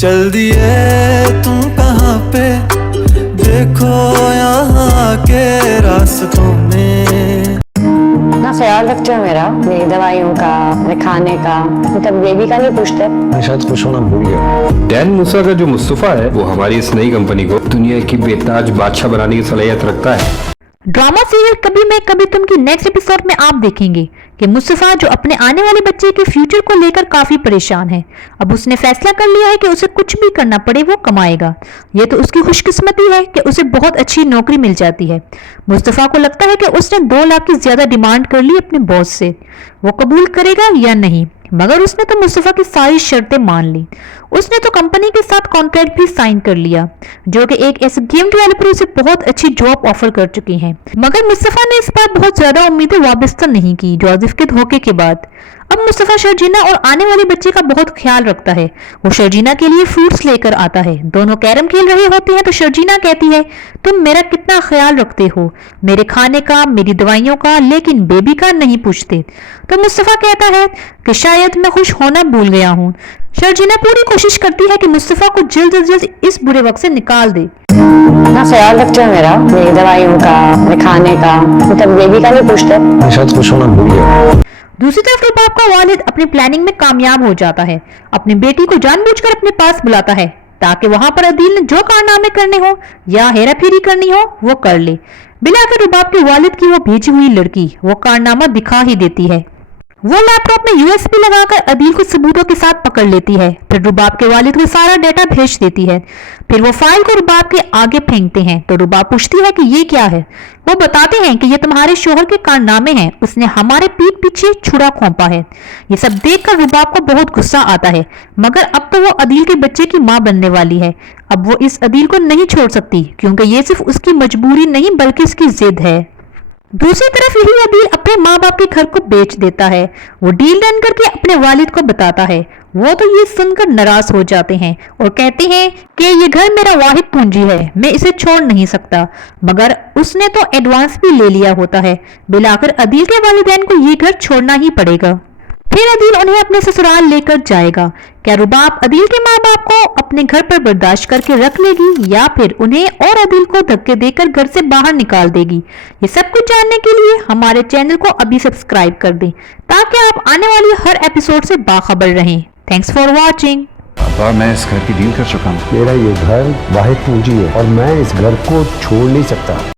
चल दिए तुम कहाँ पे, देखो यहाँ के रास्तों में। ना ख्याल रखते हो मेरा, मेरी दवाइयों का, मेरे खाने का, मतलब बेबी का नहीं पूछते। मैं शायद कुछ होना भूल गया। डैन मूसा का जो मुस्तफा है वो हमारी इस नई कंपनी को दुनिया की बेताज बादशाह बनाने की सलाहियत रखता है। ड्रामा सीरियल कभी मैं कभी तुम की नेक्स्ट एपिसोड में आप देखेंगे कि मुस्तफा जो अपने आने वाले बच्चे के फ्यूचर को लेकर काफी परेशान है। अब उसने फैसला कर लिया है कि उसे कुछ भी करना पड़े वो कमाएगा। ये तो उसकी खुशकिस्मती है कि उसे बहुत अच्छी नौकरी मिल जाती है। मुस्तफा को लगता है कि उसने 2 लाख की ज्यादा डिमांड कर ली अपने बॉस से, वो कबूल करेगा या नहीं, मगर उसने तो मुस्तफा की सारी शर्तें मान ली। उसने तो कंपनी के साथ कॉन्ट्रैक्ट भी साइन कर लिया जो कि एक ऐसे गेम डेवलपर उसे बहुत अच्छी जॉब ऑफर कर चुकी हैं। मगर मुस्तफा ने इस बार बहुत ज्यादा उम्मीदें वाबस्ता नहीं की जोसेफ के धोखे के बाद। अब मुस्तफा शर्जीना और आने वाले बच्चे का बहुत ख्याल रखता है। वो शर्जीना के लिए फ्रूट्स लेकर आता है। दोनों कैरम खेल रहे होते हैं तो शर्जीना कहती है, तुम मेरा कितना ख्याल रखते हो, मेरे खाने का, मेरी दवाइयों का, लेकिन बेबी का नहीं पूछते। तो मुस्तफा कहता है कि शायद मैं खुश होना भूल गया हूँ। शर्जीना पूरी कोशिश करती है कि मुस्तफा को जल्द से जल्द इस बुरे वक्त से निकाल दे। ना ख्याल रखते हो मेरा, मेरी दवाइयों का, मेरे खाने का, मतलब बेबी का नहीं पूछते। मैं शायद कुछ होना भूल गया। दूसरी तरफ रुबाब का वालिद अपनी प्लानिंग में कामयाब हो जाता है। अपनी बेटी को जानबूझकर अपने पास बुलाता है ताकि वहां पर अदील ने जो कारनामे करने हो या हेरा फेरी करनी हो वो कर ले। बिलाकर रुबाब के वालिद की वो भेजी हुई लड़की वो कारनामा दिखा ही देती है। वो लैपटॉप में यूएसबी लगाकर अदील को सबूतों के साथ पकड़ लेती है। फिर रुबाब के वालिद को सारा डेटा भेज देती है। फिर वो फाइल को रुबाब के आगे फेंकते हैं तो रुबाब पूछती है कि ये क्या है। वो बताते हैं कि ये तुम्हारे शोहर के कारनामे हैं, उसने हमारे पीठ पीछे छुरा खोंपा है। ये सब देखकर रुबाब को बहुत गुस्सा आता है, मगर अब तो वो अदील के बच्चे की मां बनने वाली है। अब वो इस अदील को नहीं छोड़ सकती क्योंकि ये सिर्फ उसकी मजबूरी नहीं बल्कि उसकी जिद है। दूसरी तरफ यही अदील अपने माँ बाप के घर को बेच देता है। वो डील डन करके अपने वालिद को बताता है। वो तो ये सुनकर नाराज हो जाते हैं और कहते हैं कि ये घर मेरा वाहिद पूंजी है, मैं इसे छोड़ नहीं सकता। मगर उसने तो एडवांस भी ले लिया होता है। बिलाकर अदील के वालिदैन को ये घर छोड़ना ही पड़ेगा। फिर अदील उन्हें अपने ससुराल लेकर जाएगा। क्या रुबाब अदील के माँ बाप को अपने घर पर बर्दाश्त करके रख लेगी या फिर उन्हें और अदील को धक्के देकर घर से बाहर निकाल देगी? ये सब कुछ जानने के लिए हमारे चैनल को अभी सब्सक्राइब कर दें ताकि आप आने वाली हर एपिसोड से बाखबर रहें। Thanks for watching. पापा मैं इस घर की डील कर चुका हूँ। मेरा ये घर वाहिद पूंजी है और मैं इस घर को छोड़ नहीं सकता।